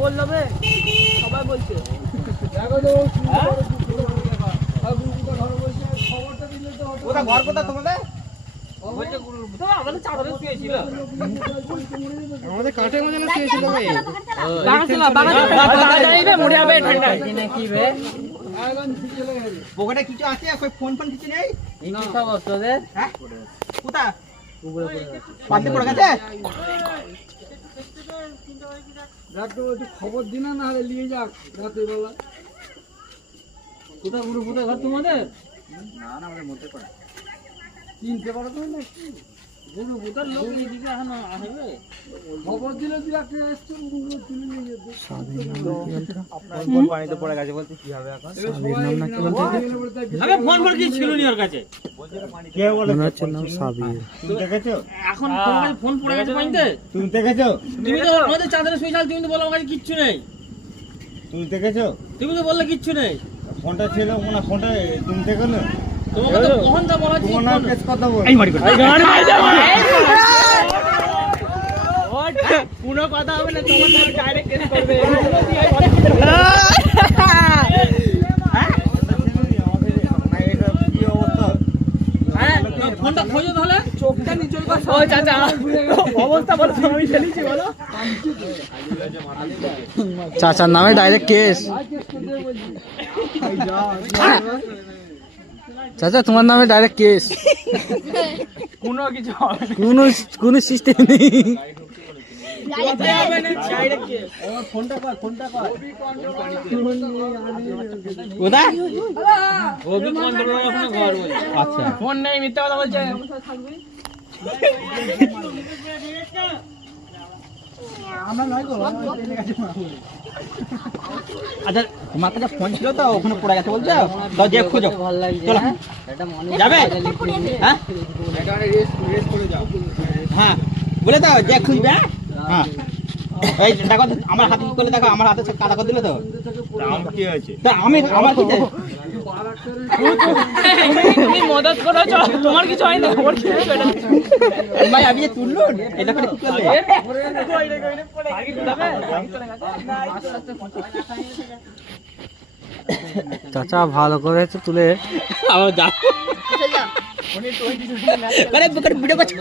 বললাম সবাই বলছে ঘর কোথা তোমাদের? আমাদের চাদরে শুয়েছিল, আমাদের কাঠের মধ্যে শুয়েছিল। পকেটে কিছু আছে? ফোন ফোন কিছু নেই? কোথা পান্তে পড়ে গেছে? খবর দিনা না হলে নিয়ে যাক রাতের বেলা। কোথায় পুরো কোথায় ঘর তোমাদের? না না, আমাদের মধ্যে পড়ে। চিনতে পারো তো না? বুড়ো বুড়ার লোক এদিকে এখন আসবে, খবর দিলে তুলে নিয়ে যেত। আপনার ফোন পানিতে পড়ে গেছে বলতে কি হবে এখন? আরে ফোন ফোন কি ছিল নি ওর কাছে? কে বলে? মনে হচ্ছে নাম সাবির। তুমি দেখেছো? এখন ফোন পড়ে গেছে পানিতে। তুমি দেখেছো? তুমি তো আমাদের চাদরে শুয়েছিল, তুমি তো বলো আমার কাছে কিচ্ছু নেই। তুমি দেখেছো? তুমি তো বললে কিচ্ছু নেই। ফোনটা ছিল না, ফোনটা তুমি দেখো না। তোমাকে তো ফোনটা বলা ছিল, ফোন কেস কথা বল। এই মারি করে এই গান মাই দাও। ওট কোনো কথা হবে না, তোমার নাম ডাইরেক্ট কেস করবে। হ্যাঁ ফোনটা খোঁজো তাহলে। চোখটা নিচে কর। ও চাচা অবস্থা বলো, আমি ফেলেছি বলো। চাচার নামে ডাইরেক্ট কেস। চাচা তোমার নামে ডাইরেক্ট কেস। কোনো কিছু কোনো সিস্টেম নেই। ফোনটা কর, ফোনটা কর। আচ্ছা ফোন নেই, মিথ্যা কথা বলছে। আচ্ছা তোমার কাছে ফোন ছিল তো, ওখানে পড়ে গেছে বলছো, দাও যে খুঁজো। চলো যাবে? হ্যাঁ হ্যাঁ বলে দাও যে খুঁজবে। হ্যাঁ এই দেখো আমার হাতে কি করলে, দেখো আমার হাতে কাদা করে দিলে তো। কি হয়েছে? আমি আমার কি তুমি মদত করেছো, তোমার কিছু হয়নি। খবর কি হয়েছে এটা? ভাই আমি যে তুললুন এটা করে কি করলে? চাচা ভালো করেছে তুলে। আবার যা ভিডিও করছি।